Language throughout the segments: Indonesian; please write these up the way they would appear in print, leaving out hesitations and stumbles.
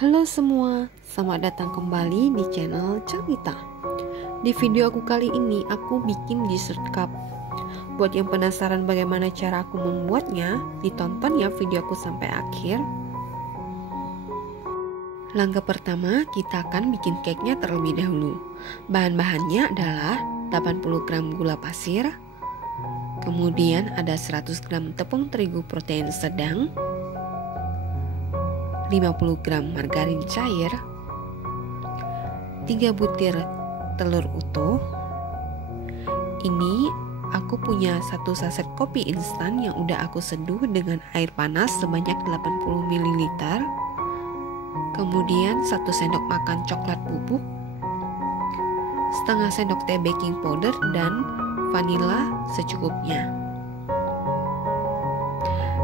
Halo semua, selamat datang kembali di channel Cerita. Di video aku kali ini, aku bikin dessert cup. Buat yang penasaran bagaimana cara aku membuatnya, ditonton ya video aku sampai akhir. Langkah pertama, kita akan bikin cake-nya terlebih dahulu. Bahan-bahannya adalah 80 gram gula pasir, kemudian ada 100 gram tepung terigu protein sedang, 50 gram margarin cair, 3 butir telur utuh. Ini aku punya 1 saset kopi instan yang udah aku seduh dengan air panas sebanyak 80 ml. Kemudian 1 sendok makan coklat bubuk, setengah sendok teh baking powder dan vanila secukupnya.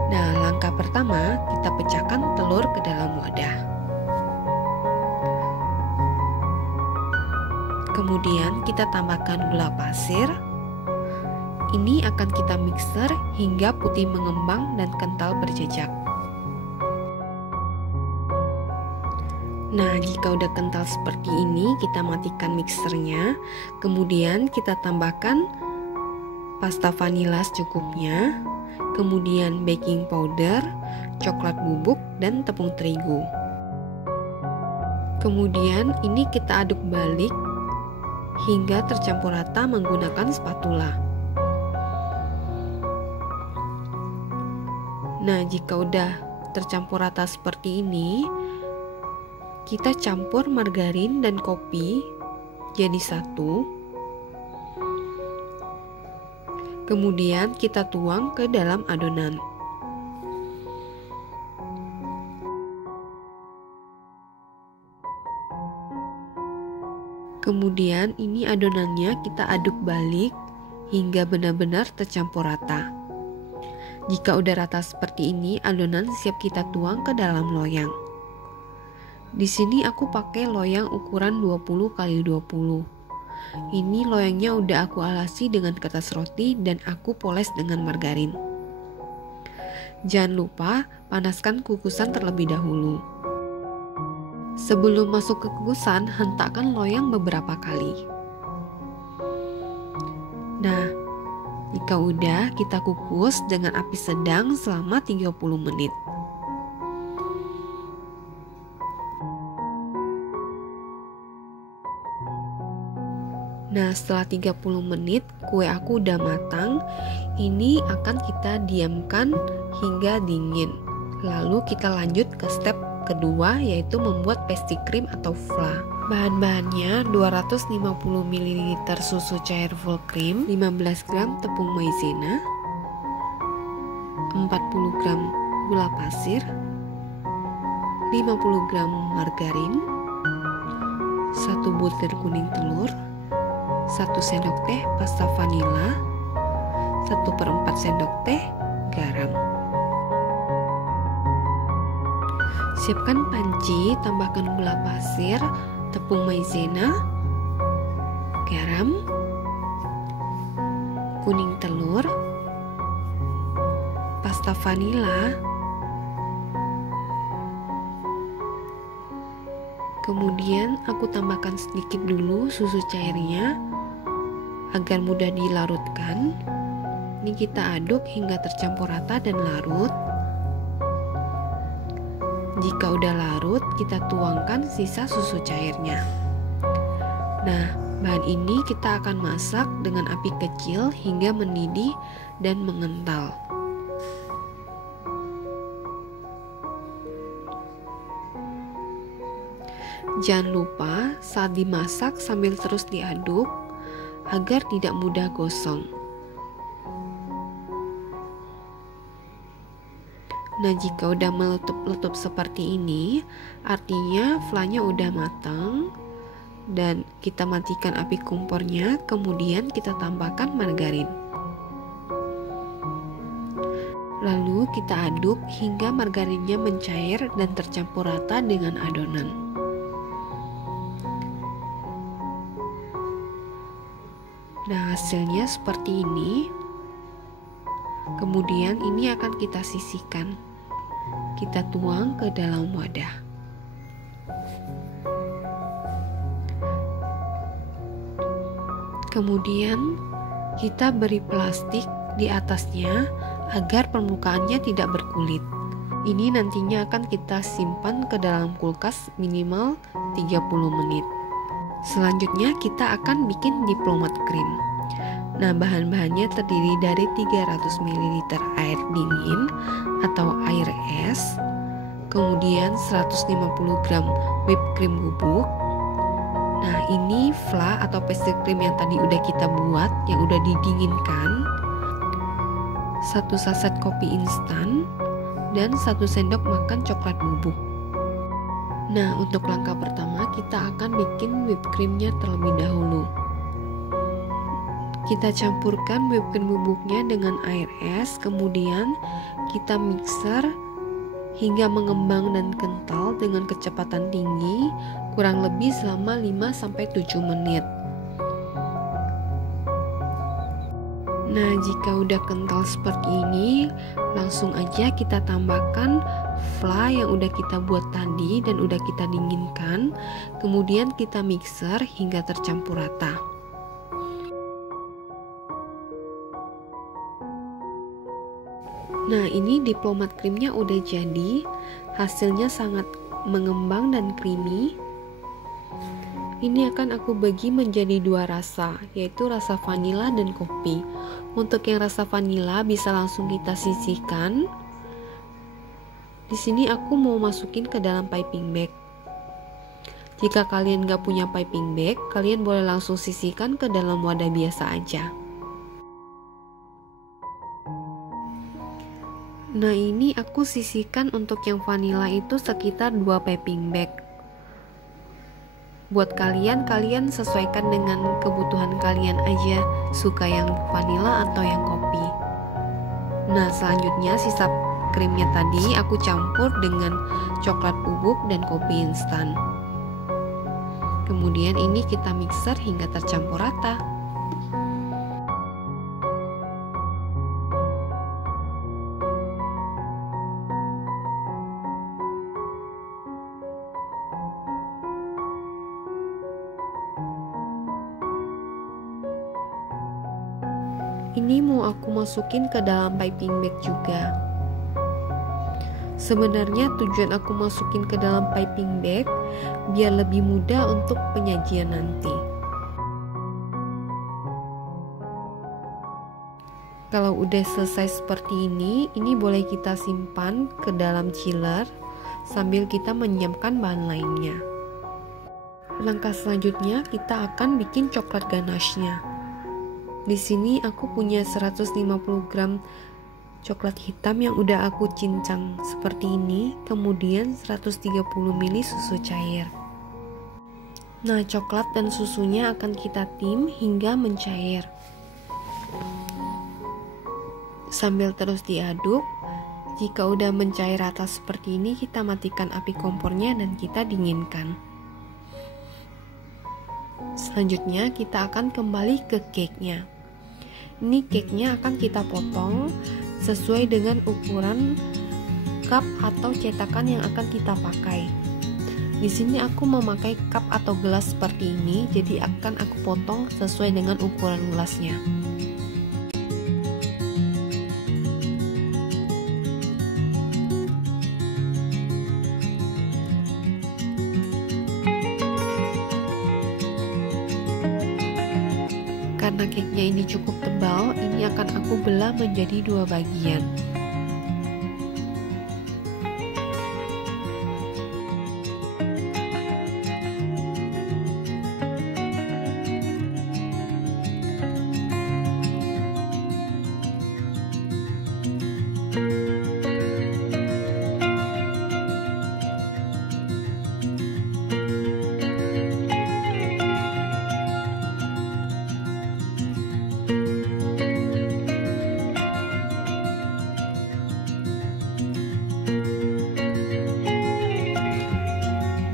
Nah, langkah pertama kita pecahkan telur ke dalam wadah. Kemudian kita tambahkan gula pasir. Ini akan kita mixer hingga putih mengembang dan kental berjejak. Nah, jika udah kental seperti ini, kita matikan mixernya. Kemudian kita tambahkan pasta vanila secukupnya. Kemudian baking powder, coklat bubuk, dan tepung terigu. Kemudian ini kita aduk balik hingga tercampur rata menggunakan spatula. Nah, jika udah tercampur rata seperti ini, kita campur margarin dan kopi jadi satu. Kemudian kita tuang ke dalam adonan. Kemudian ini adonannya kita aduk balik hingga benar-benar tercampur rata. Jika udah rata seperti ini, adonan siap kita tuang ke dalam loyang. Di sini aku pakai loyang ukuran 20 x 20. Ini loyangnya udah aku alasi dengan kertas roti dan aku poles dengan margarin. Jangan lupa panaskan kukusan terlebih dahulu. Sebelum masuk ke kukusan, hentakkan loyang beberapa kali. Nah, jika udah, kita kukus dengan api sedang selama 30 menit. Nah, setelah 30 menit kue aku udah matang. Ini akan kita diamkan hingga dingin. Lalu kita lanjut ke step kedua, yaitu membuat pastry cream atau fla. Bahan-bahannya 250 ml susu cair full cream, 15 gram tepung maizena, 40 gram gula pasir, 50 gram margarin, 1 butir kuning telur, 1 sendok teh pasta vanila, 1/4 sendok teh garam. Siapkan panci, tambahkan gula pasir, tepung maizena, garam, kuning telur, pasta vanila, kemudian aku tambahkan sedikit dulu susu cairnya agar mudah dilarutkan. Ini kita aduk hingga tercampur rata dan larut. Jika udah larut, kita tuangkan sisa susu cairnya. Nah, bahan ini kita akan masak dengan api kecil hingga mendidih dan mengental. Jangan lupa saat dimasak sambil terus diaduk agar tidak mudah gosong. Nah, jika udah meletup-letup seperti ini, artinya flanya udah matang dan kita matikan api kompornya, kemudian kita tambahkan margarin. Lalu kita aduk hingga margarinnya mencair dan tercampur rata dengan adonan. Nah, hasilnya seperti ini. Kemudian ini akan kita sisihkan. Kita tuang ke dalam wadah. Kemudian kita beri plastik di atasnya agar permukaannya tidak berkulit. Ini nantinya akan kita simpan ke dalam kulkas minimal 30 menit. Selanjutnya kita akan bikin diplomat cream. Nah, bahan-bahannya terdiri dari 300 ml air dingin atau air es, kemudian 150 gram whipped cream bubuk. Nah, ini fla atau pastry cream yang tadi udah kita buat, yang udah didinginkan, 1 saset kopi instan, dan 1 sendok makan coklat bubuk. Nah, untuk langkah pertama kita akan bikin whipped creamnya terlebih dahulu. Kita campurkan whipped cream bubuknya dengan air es, kemudian kita mixer hingga mengembang dan kental dengan kecepatan tinggi, kurang lebih selama 5-7 menit. Nah, jika udah kental seperti ini, langsung aja kita tambahkan fla yang udah kita buat tadi dan udah kita dinginkan, kemudian kita mixer hingga tercampur rata. Nah, ini diplomat creamnya udah jadi, hasilnya sangat mengembang dan creamy. Ini akan aku bagi menjadi 2 rasa, yaitu rasa vanila dan kopi. Untuk yang rasa vanila bisa langsung kita sisihkan. Di sini aku mau masukin ke dalam piping bag. Jika kalian gak punya piping bag, kalian boleh langsung sisihkan ke dalam wadah biasa aja. Nah, ini aku sisihkan untuk yang vanila itu sekitar 2 piping bag. Buat kalian sesuaikan dengan kebutuhan kalian aja, suka yang vanila atau yang kopi. Nah, selanjutnya sisa krimnya tadi aku campur dengan coklat bubuk dan kopi instan. Kemudian ini kita mixer hingga tercampur rata. Ini mau aku masukin ke dalam piping bag juga. Sebenarnya tujuan aku masukin ke dalam piping bag biar lebih mudah untuk penyajian nanti. Kalau udah selesai seperti ini boleh kita simpan ke dalam chiller sambil kita menyiapkan bahan lainnya. Langkah selanjutnya kita akan bikin coklat ganache-nya. Di sini aku punya 150 gram coklat hitam yang udah aku cincang seperti ini, kemudian 130 ml susu cair. Nah, coklat dan susunya akan kita tim hingga mencair. Sambil terus diaduk, jika udah mencair rata seperti ini, kita matikan api kompornya dan kita dinginkan. Selanjutnya kita akan kembali ke cake-nya. Ini cake-nya akan kita potong sesuai dengan ukuran cup atau cetakan yang akan kita pakai. Di sini aku memakai cup atau gelas seperti ini, jadi akan aku potong sesuai dengan ukuran gelasnya. Karena cake-nya ini cukup tebal, ini akan aku belah menjadi 2 bagian.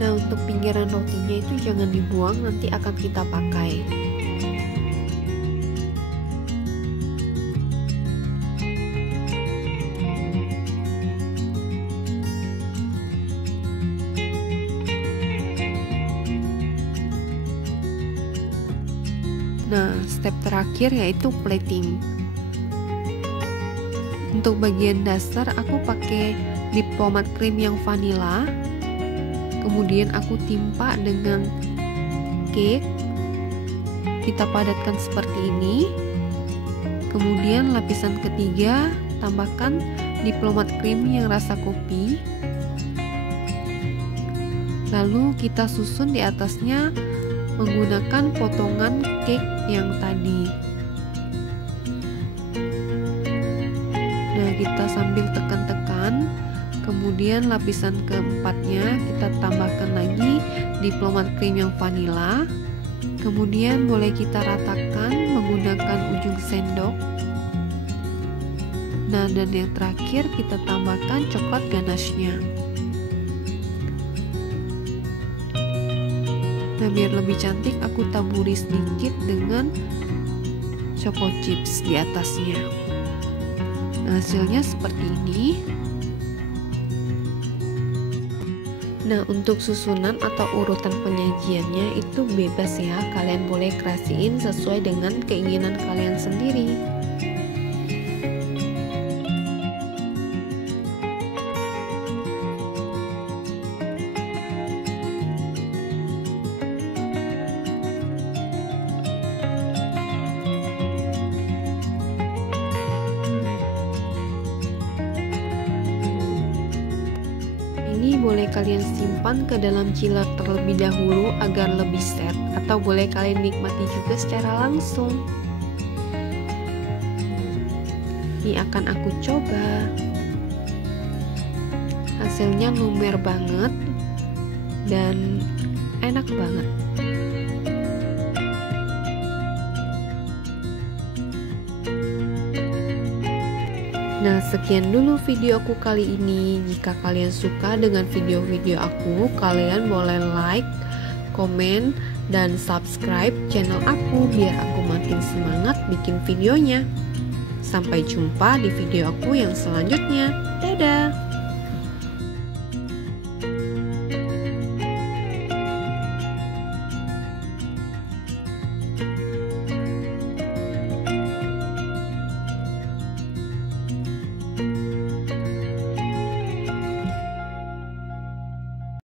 Nah, untuk pinggiran rotinya itu jangan dibuang, nanti akan kita pakai. Nah, step terakhir yaitu plating. Untuk bagian dasar aku pakai diplomat cream yang vanilla. Kemudian aku timpa dengan cake. Kita padatkan seperti ini. Kemudian lapisan ketiga tambahkan diplomat cream yang rasa kopi. Lalu kita susun di atasnya menggunakan potongan cake yang tadi. Nah, kita sambil tekan-tekan, kemudian lapisan keempatnya kita tambahkan lagi diplomat cream yang vanilla. Kemudian boleh kita ratakan menggunakan ujung sendok. Nah, dan yang terakhir kita tambahkan coklat ganache-nya. Nah, biar lebih cantik aku taburi sedikit dengan choco chips di atasnya. Nah, hasilnya seperti ini. Nah, untuk susunan atau urutan penyajiannya itu bebas ya. Kalian boleh kreasiin sesuai dengan keinginan kalian sendiri. Ini boleh kalian simpan ke dalam chiller terlebih dahulu agar lebih set, atau boleh kalian nikmati juga secara langsung. Ini akan aku coba. Hasilnya lumer banget dan enak banget. Nah, sekian dulu video aku kali ini. Jika kalian suka dengan video-video aku, kalian boleh like, komen, dan subscribe channel aku biar aku makin semangat bikin videonya. Sampai jumpa di video aku yang selanjutnya. Dadah!